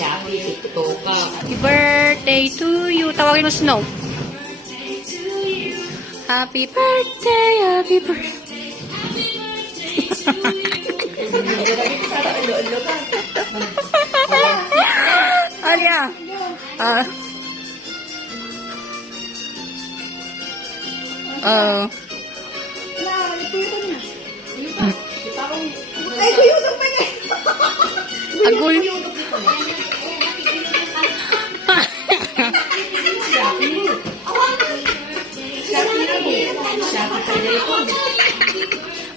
Happy birthday to you. Tawagin mo Snow. Happy birthday, happy birthday. Alia. Ay, kuyusap pa niya. Agul.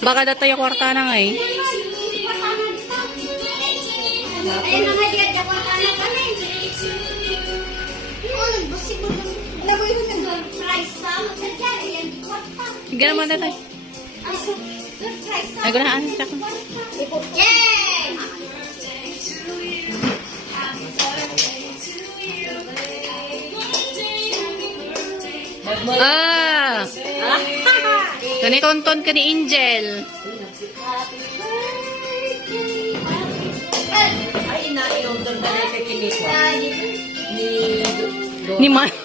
Baka data yung kwarta na nga eh. Ayun na nga, di at ako na kami. Oo, nagbusik mo lang. Alam mo yun, nag-surprise pa. Magkakari yan, di kwarta. Sige naman data. Surprise pa. Ay, gunahan. Yay! Kani-tonton ka ni Angel. Ay, ina, yung doon ba na kay Kimiko? Ni Ni Man.